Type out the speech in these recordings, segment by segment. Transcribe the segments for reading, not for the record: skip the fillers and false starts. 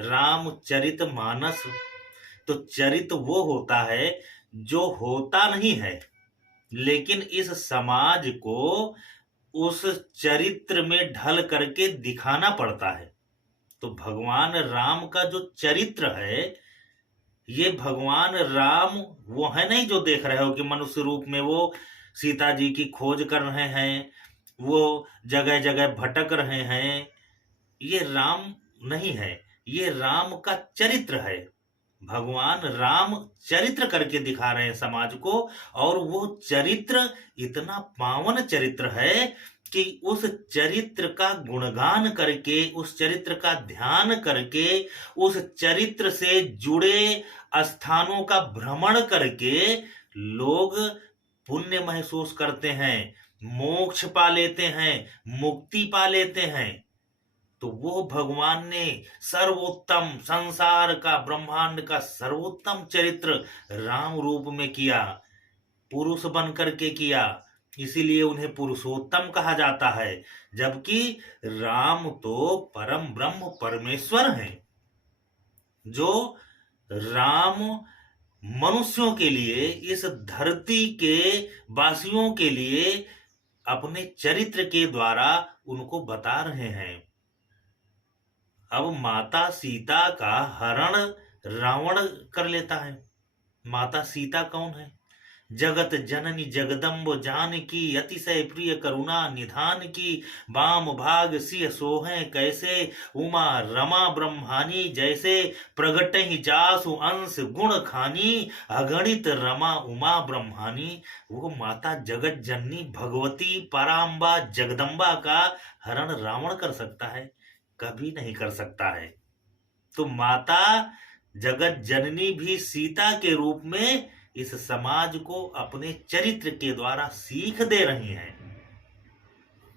रामचरित मानस। तो चरित वो होता है जो होता नहीं है, लेकिन इस समाज को उस चरित्र में ढल करके दिखाना पड़ता है। तो भगवान राम का जो चरित्र है, ये भगवान राम वो है नहीं जो देख रहे हो कि मनुष्य रूप में वो सीता जी की खोज कर रहे हैं, वो जगह जगह भटक रहे हैं। ये राम नहीं है, ये राम का चरित्र है। भगवान राम चरित्र करके दिखा रहे हैं समाज को। और वो चरित्र इतना पावन चरित्र है कि उस चरित्र का गुणगान करके, उस चरित्र का ध्यान करके, उस चरित्र से जुड़े स्थानों का भ्रमण करके लोग पुण्य महसूस करते हैं, मोक्ष पा लेते हैं, मुक्ति पा लेते हैं। तो वो भगवान ने सर्वोत्तम, संसार का, ब्रह्मांड का सर्वोत्तम चरित्र राम रूप में किया, पुरुष बन करके किया। इसीलिए उन्हें पुरुषोत्तम कहा जाता है। जबकि राम तो परम ब्रह्म परमेश्वर हैं। जो राम मनुष्यों के लिए, इस धरती के वासियों के लिए अपने चरित्र के द्वारा उनको बता रहे हैं। अब माता सीता का हरण रावण कर लेता है। माता सीता कौन है? जगत जननी जगदम्ब जानकी, अतिशय प्रिय करुणा निधान की, वाम भाग सिय सोहे कैसे, उमा रमा ब्रह्मानी जैसे, प्रगट ही जासु अंश गुण खानी, अगणित रमा उमा ब्रह्मानी। वो माता जगत जननी भगवती पराम्बा जगदम्बा का हरण रावण कर सकता है? कभी नहीं कर सकता है। तो माता जगत जननी भी सीता के रूप में इस समाज को अपने चरित्र के द्वारा सीख दे रही हैं।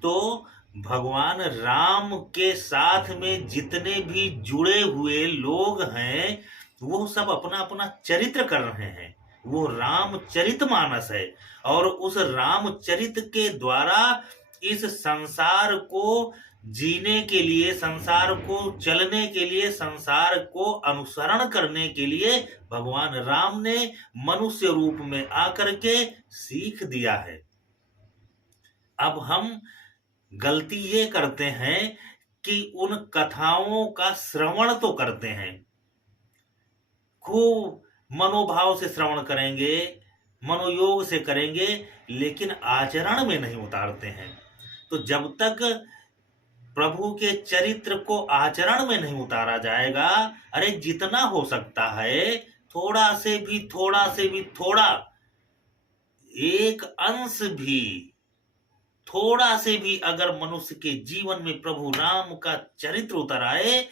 तो भगवान राम के साथ में जितने भी जुड़े हुए लोग हैं, वो सब अपना अपना चरित्र कर रहे हैं। वो रामचरित मानस है। और उस रामचरित के द्वारा इस संसार को जीने के लिए, संसार को चलने के लिए, संसार को अनुसरण करने के लिए भगवान राम ने मनुष्य रूप में आकर के सीख दिया है। अब हम गलती ये करते हैं कि उन कथाओं का श्रवण तो करते हैं, खूब मनोभाव से श्रवण करेंगे, मनोयोग से करेंगे, लेकिन आचरण में नहीं उतारते हैं। तो जब तक प्रभु के चरित्र को आचरण में नहीं उतारा जाएगा, अरे जितना हो सकता है थोड़ा से भी, थोड़ा से भी थोड़ा, एक अंश भी, थोड़ा से भी अगर मनुष्य के जीवन में प्रभु राम का चरित्र उतर आए,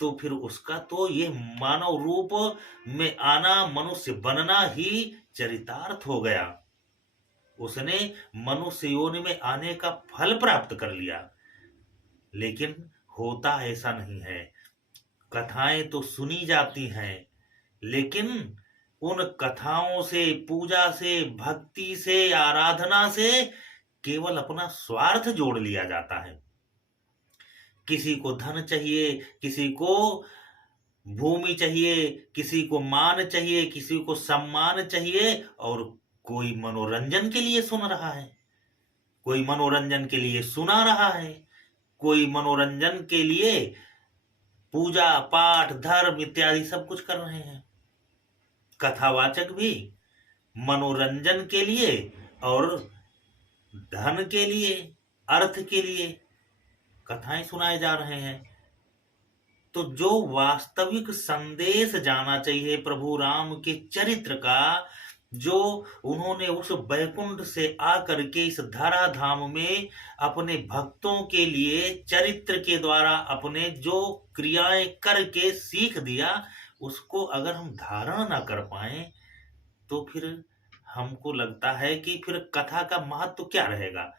तो फिर उसका तो ये मानव रूप में आना, मनुष्य बनना ही चरितार्थ हो गया। उसने मनुष्य योनि में आने का फल प्राप्त कर लिया। लेकिन होता ऐसा नहीं है। कथाएं तो सुनी जाती हैं, लेकिन उन कथाओं से, पूजा से, भक्ति से, आराधना से केवल अपना स्वार्थ जोड़ लिया जाता है। किसी को धन चाहिए, किसी को भूमि चाहिए, किसी को मान चाहिए, किसी को सम्मान चाहिए, और कोई मनोरंजन के लिए सुन रहा है, कोई मनोरंजन के लिए सुना रहा है, कोई मनोरंजन के लिए पूजा पाठ धर्म इत्यादि सब कुछ कर रहे हैं। कथावाचक भी मनोरंजन के लिए और धन के लिए, अर्थ के लिए कथाएं सुनाए जा रहे हैं। तो जो वास्तविक संदेश जाना चाहिए प्रभु राम के चरित्र का, जो उन्होंने उस बैकुंठ से आकर के इस धराधाम में अपने भक्तों के लिए चरित्र के द्वारा अपने जो क्रियाएं करके सीख दिया, उसको अगर हम धारण ना कर पाए, तो फिर हमको लगता है कि फिर कथा का महत्व क्या रहेगा।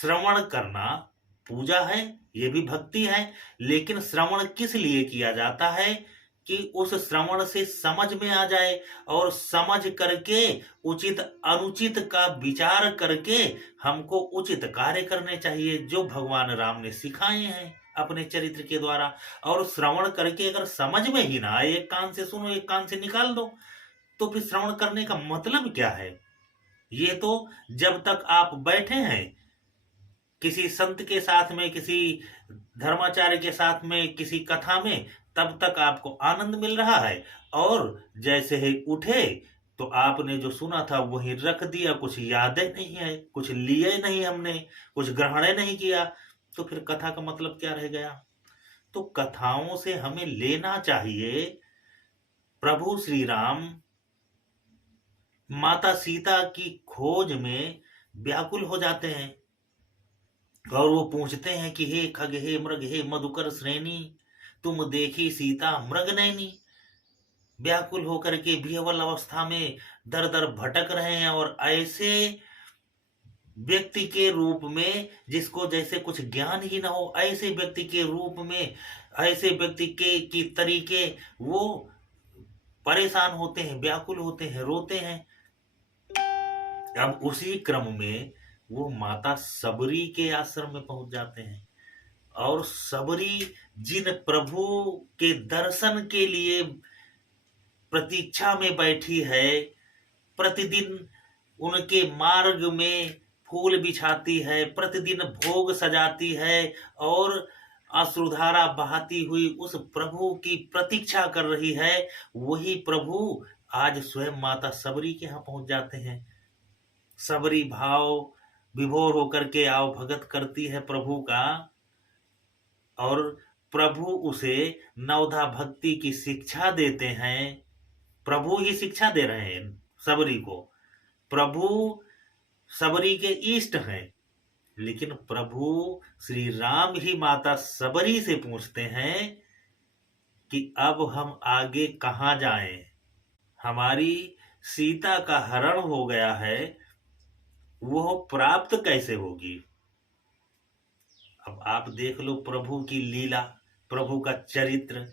श्रवण करना पूजा है, ये भी भक्ति है, लेकिन श्रवण किस लिए किया जाता है? कि उस श्रवण से समझ में आ जाए, और समझ करके उचित अनुचित का विचार करके हमको उचित कार्य करने चाहिए, जो भगवान राम ने सिखाए हैं। अपने चरित्र के द्वारा। और श्रवण करके अगर समझ में ही ना आए, एक कान से सुनो एक कान से निकाल दो, तो फिर श्रवण करने का मतलब क्या है? ये तो जब तक आप बैठे हैं किसी संत के साथ में, किसी धर्माचार्य के साथ में, किसी कथा में, तब तक आपको आनंद मिल रहा है। और जैसे ही उठे तो आपने जो सुना था वही रख दिया, कुछ यादें नहीं है, कुछ लिए नहीं हमने, कुछ ग्रहण नहीं किया, तो फिर कथा का मतलब क्या रह गया? तो कथाओं से हमें लेना चाहिए। प्रभु श्री राम माता सीता की खोज में व्याकुल हो जाते हैं और वो पूछते हैं कि हे खग, हे मृग, हे मधुकर श्रेणी, तुम देखी सीता मृग नैनी। व्याकुल होकर के विह्वल अवस्था में दर दर भटक रहे हैं, और ऐसे व्यक्ति के रूप में जिसको जैसे कुछ ज्ञान ही ना हो, ऐसे व्यक्ति के रूप में, ऐसे व्यक्ति के की तरीके वो परेशान होते हैं, व्याकुल होते हैं, रोते हैं। अब उसी क्रम में वो माता सबरी के आश्रम में पहुंच जाते हैं, और सबरी जिन प्रभु के दर्शन के लिए प्रतीक्षा में बैठी है, प्रतिदिन उनके मार्ग में फूल बिछाती है, प्रतिदिन भोग सजाती है, और अश्रुधारा बहाती हुई उस प्रभु की प्रतीक्षा कर रही है, वही प्रभु आज स्वयं माता सबरी के यहाँ पहुंच जाते हैं। सबरी भाव विभोर होकर के आओ भगत करती है प्रभु का, और प्रभु उसे नवधा भक्ति की शिक्षा देते हैं। प्रभु ही शिक्षा दे रहे हैं सबरी को। प्रभु सबरी के इष्ट हैं, लेकिन प्रभु श्री राम ही माता सबरी से पूछते हैं कि अब हम आगे कहाँ जाएं? हमारी सीता का हरण हो गया है, वो प्राप्त कैसे होगी? अब आप देख लो प्रभु की लीला, प्रभु का चरित्र,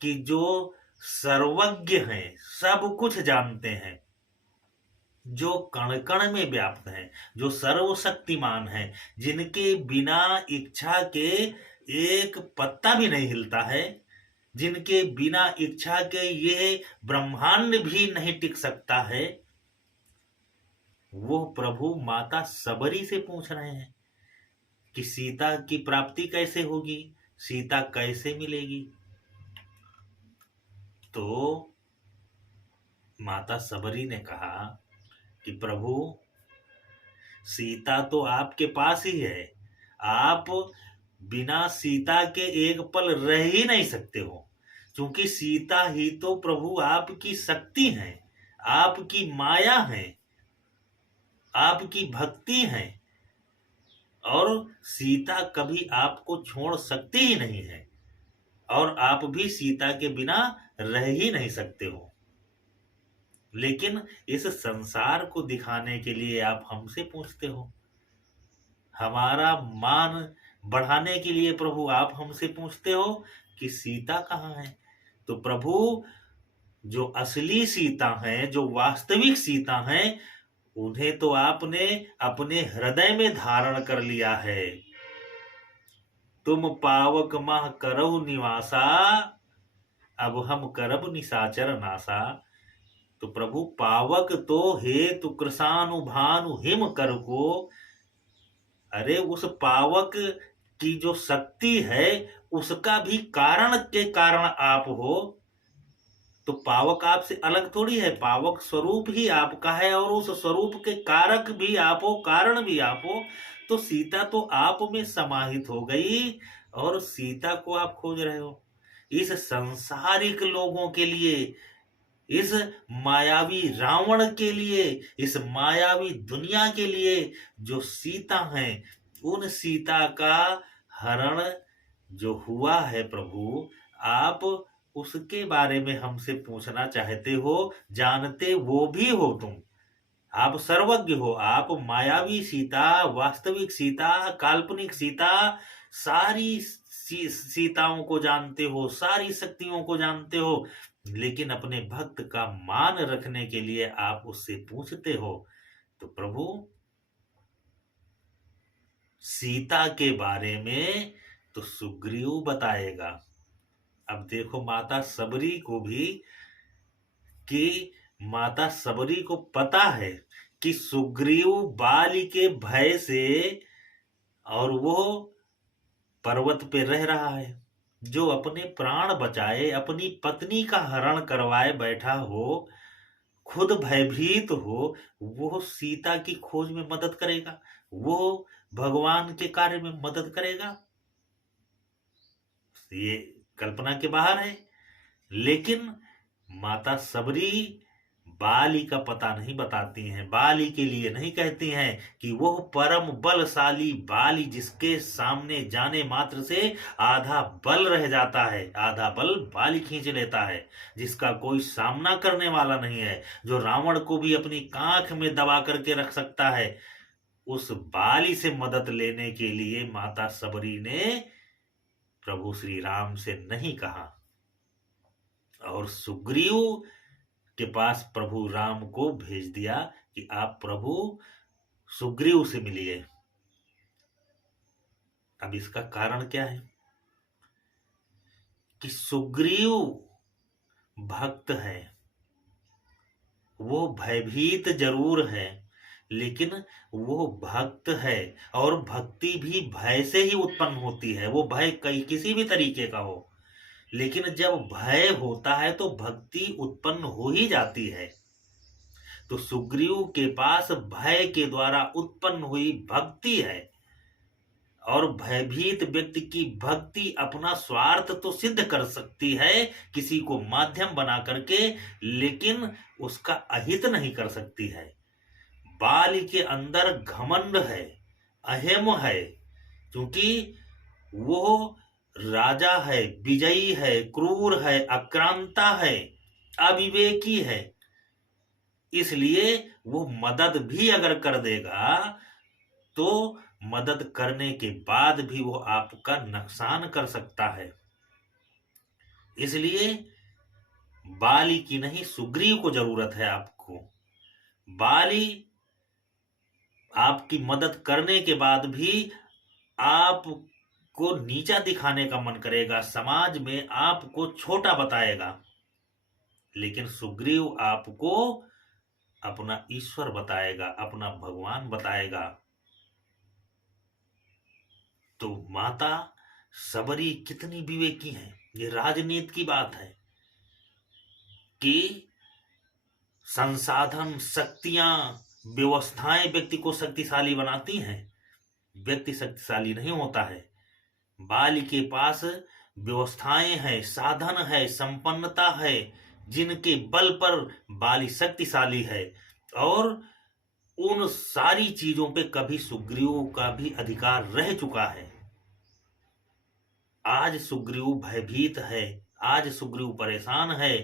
कि जो सर्वज्ञ हैं, सब कुछ जानते हैं, जो कण कण में व्याप्त हैं, जो सर्वशक्तिमान हैं, जिनके बिना इच्छा के एक पत्ता भी नहीं हिलता है, जिनके बिना इच्छा के ये ब्रह्मांड भी नहीं टिक सकता है, वो प्रभु माता सबरी से पूछ रहे हैं कि सीता की प्राप्ति कैसे होगी, सीता कैसे मिलेगी? तो माता सबरी ने कहा कि प्रभु, सीता तो आपके पास ही है, आप बिना सीता के एक पल रह ही नहीं सकते हो, क्योंकि सीता ही तो प्रभु आपकी शक्ति है, आपकी माया है, आपकी भक्ति है, और सीता कभी आपको छोड़ सकती ही नहीं है, और आप भी सीता के बिना रह ही नहीं सकते हो। लेकिन इस संसार को दिखाने के लिए आप हमसे पूछते हो, हमारा मान बढ़ाने के लिए प्रभु आप हमसे पूछते हो कि सीता कहाँ है? तो प्रभु जो असली सीता हैं, जो वास्तविक सीता हैं, उन्हें तो आपने अपने हृदय में धारण कर लिया है। तुम पावक माह करहु निवासा, अब हम करब निशाचर नासा। तो प्रभु पावक तो हेतु कृषानु भानु हिम कर को, अरे उस पावक की जो शक्ति है उसका भी कारण के कारण आप हो। तो पावक आपसे अलग थोड़ी है, पावक स्वरूप ही आपका है, और उस स्वरूप के कारक भी आप हो, कारण भी आप हो। तो सीता तो आप में समाहित हो गई, और सीता को आप खोज रहे हो। इस सांसारिक लोगों के लिए, इस मायावी रावण के लिए, इस मायावी दुनिया के लिए जो सीता हैं, उन सीता का हरण जो हुआ है प्रभु, आप उसके बारे में हमसे पूछना चाहते हो। जानते वो भी हो तुम, आप सर्वज्ञ हो, आप मायावी सीता, वास्तविक सीता, काल्पनिक सीता, सारी सीताओं को जानते हो, सारी शक्तियों को जानते हो, लेकिन अपने भक्त का मान रखने के लिए आप उससे पूछते हो। तो प्रभु सीता के बारे में तो सुग्रीव बताएगा। अब देखो माता सबरी को भी, कि माता सबरी को पता है कि सुग्रीव बाली के भय से और वो पर्वत पे रह रहा है, जो अपने प्राण बचाए, अपनी पत्नी का हरण करवाए बैठा हो, खुद भयभीत हो, वो सीता की खोज में मदद करेगा, वो भगवान के कार्य में मदद करेगा? ये कल्पना के बाहर है। लेकिन माता सबरी बाली का पता नहीं बताती हैं, बाली के लिए नहीं कहती हैं कि वो परम बलशाली बाली, जिसके सामने जाने मात्र से आधा बल रह जाता है, आधा बल बाली खींच लेता है, जिसका कोई सामना करने वाला नहीं है, जो रावण को भी अपनी कांख में दबा करके रख सकता है, उस बाली से मदद लेने के लिए माता सबरी ने प्रभु श्री राम से नहीं कहा, और सुग्रीव के पास प्रभु राम को भेज दिया कि आप प्रभु सुग्रीव से मिलिए। अब इसका कारण क्या है कि सुग्रीव भक्त है, वो भयभीत जरूर है, लेकिन वो भक्त है, और भक्ति भी भय से ही उत्पन्न होती है। वो भय कई किसी भी तरीके का हो, लेकिन जब भय होता है तो भक्ति उत्पन्न हो ही जाती है। तो सुग्रीव के पास भय के द्वारा उत्पन्न हुई भक्ति है, और भयभीत व्यक्ति की भक्ति अपना स्वार्थ तो सिद्ध कर सकती है किसी को माध्यम बना करके, लेकिन उसका अहित नहीं कर सकती है। बाली के अंदर घमंड है, अहम है, क्योंकि वो राजा है, विजयी है, क्रूर है, आक्रांता है, अविवेकी है, इसलिए वो मदद भी अगर कर देगा तो मदद करने के बाद भी वो आपका नुकसान कर सकता है। इसलिए बाली की नहीं, सुग्रीव को जरूरत है आपको। बाली आपकी मदद करने के बाद भी आपको नीचा दिखाने का मन करेगा, समाज में आपको छोटा बताएगा, लेकिन सुग्रीव आपको अपना ईश्वर बताएगा, अपना भगवान बताएगा। तो माता सबरी कितनी विवेकी है, ये राजनीति की बात है कि संसाधन, शक्तियां, व्यवस्थाएं व्यक्ति को शक्तिशाली बनाती हैं, व्यक्ति शक्तिशाली नहीं होता है। बाली के पास व्यवस्थाएं हैं, साधन है, संपन्नता है, जिनके बल पर बाली शक्तिशाली है, और उन सारी चीजों पे कभी सुग्रीव का भी अधिकार रह चुका है। आज सुग्रीव भयभीत है, आज सुग्रीव परेशान है।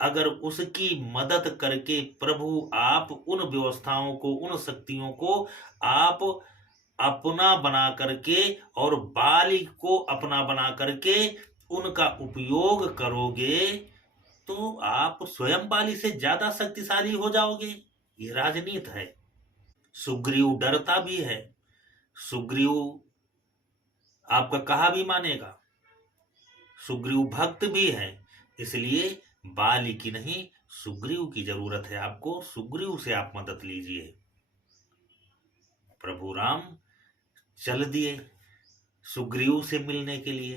अगर उसकी मदद करके प्रभु आप उन व्यवस्थाओं को, उन शक्तियों को आप अपना बना करके और बाली को अपना बना करके उनका उपयोग करोगे, तो आप स्वयं बाली से ज्यादा शक्तिशाली हो जाओगे। ये राजनीति है। सुग्रीव डरता भी है, सुग्रीव आपका कहा भी मानेगा, सुग्रीव भक्त भी है, इसलिए बाली की नहीं, सुग्रीव की जरूरत है आपको। सुग्रीव से आप मदद लीजिए। प्रभु राम चल दिए सुग्रीव से मिलने के लिए।